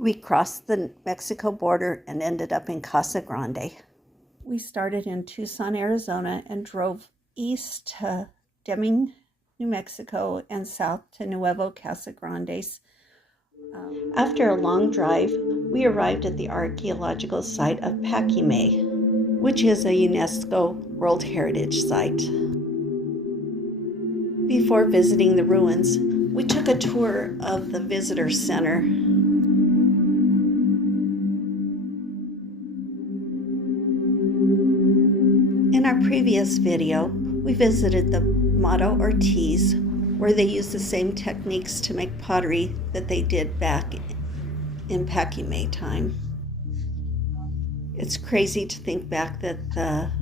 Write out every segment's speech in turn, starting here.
We crossed the Mexico border and ended up in Casa Grande. We started in Tucson, Arizona, and drove east to Deming, New Mexico, and south to Nuevo Casa Grande. After a long drive, we arrived at the archaeological site of Pacime, which is a UNESCO World Heritage Site. Before visiting the ruins, we took a tour of the visitor center. In our previous video, we visited the Mata Ortiz, where they used the same techniques to make pottery that they did back in Pacime time. It's crazy to think back that the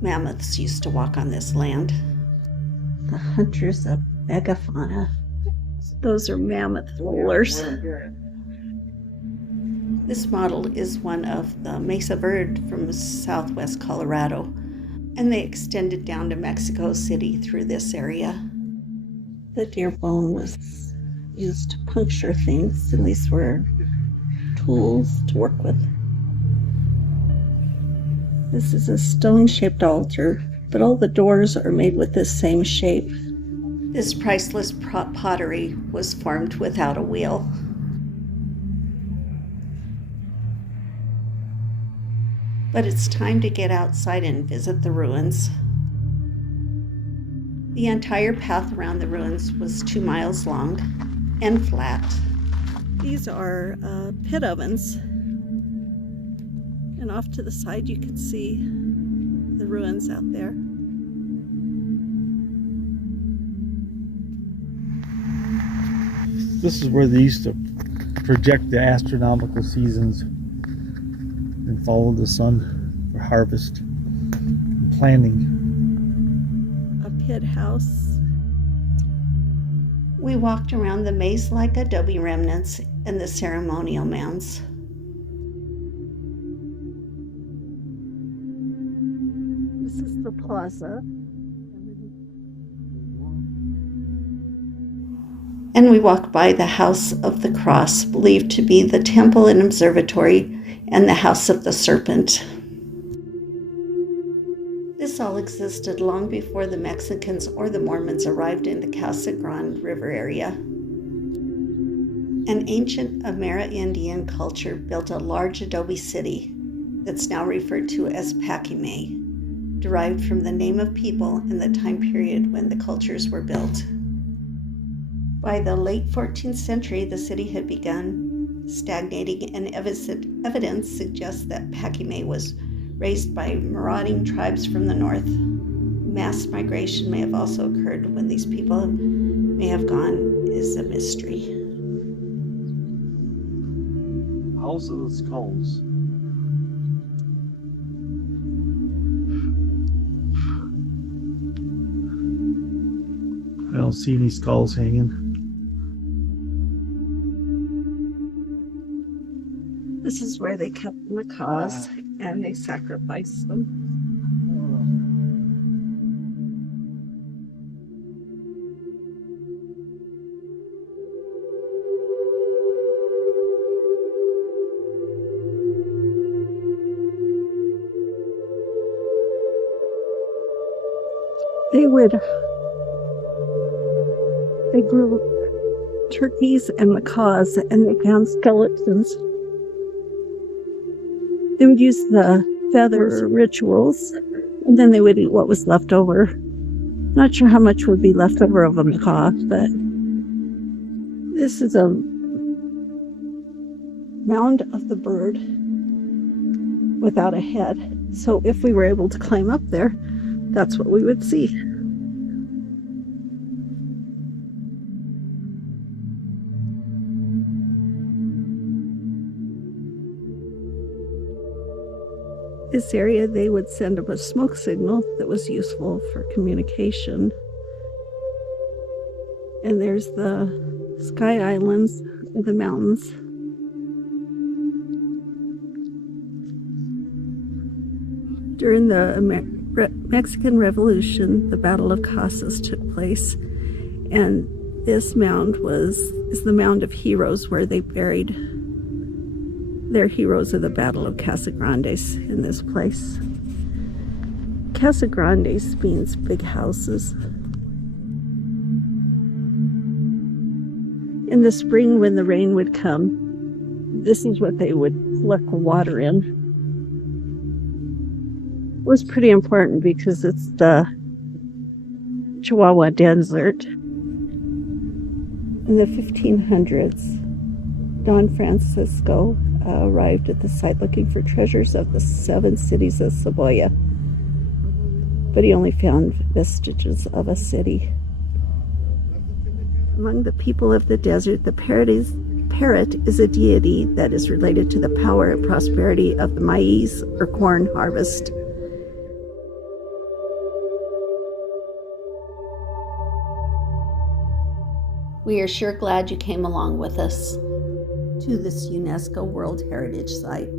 mammoths used to walk on this land. The hunters of megafauna. Those are mammoth rulers. This model is one of the Mesa Verde from southwest Colorado, and they extended down to Mexico City through this area. The deer bone was used to puncture things, and these were tools to work with. This is a stone-shaped altar, but all the doors are made with this same shape. This priceless pottery was formed without a wheel. But it's time to get outside and visit the ruins. The entire path around the ruins was 2 miles long and flat. These are pit ovens. And off to the side you can see the ruins out there. This is where they used to project the astronomical seasons and follow the sun for harvest and planting. A pit house. We walked around the maze-like adobe remnants and the ceremonial mounds. This is the plaza. And we walk by the House of the Cross, believed to be the temple and observatory, and the House of the Serpent. This all existed long before the Mexicans or the Mormons arrived in the Casa Grande River area. An ancient Amerindian culture built a large adobe city that's now referred to as Pacime, derived from the name of people and the time period when the cultures were built. By the late 14th century, the city had begun stagnating, and evidence suggests that Pacime was raised by marauding tribes from the north. Mass migration may have also occurred. When these people may have gone is a mystery. House of the Skulls. I don't see any skulls hanging. This is where they kept the macaws and they sacrificed them. They grew turkeys and macaws, and they found skeletons. They would use the feathers for rituals, and then they would eat what was left over. Not sure how much would be left over of a macaw, but this is a mound of the bird without a head. So if we were able to climb up there, that's what we would see. This area, they would send up a smoke signal that was useful for communication. And there's the Sky Islands, the mountains. During the Mexican Revolution, the Battle of Casas took place, and this mound is the Mound of Heroes, where they buried They're heroes of the Battle of Casa Grandes in this place. Casa Grandes means big houses. In the spring, when the rain would come, this is what they would collect the water in. It was pretty important because it's the Chihuahua Desert. In the 1500s, Don Francisco arrived at the site looking for treasures of the 7 cities of Savoia, but he only found vestiges of a city. Among the people of the desert, the parrot is a deity that is related to the power and prosperity of the maize or corn harvest. We are sure glad you came along with us to this UNESCO World Heritage Site.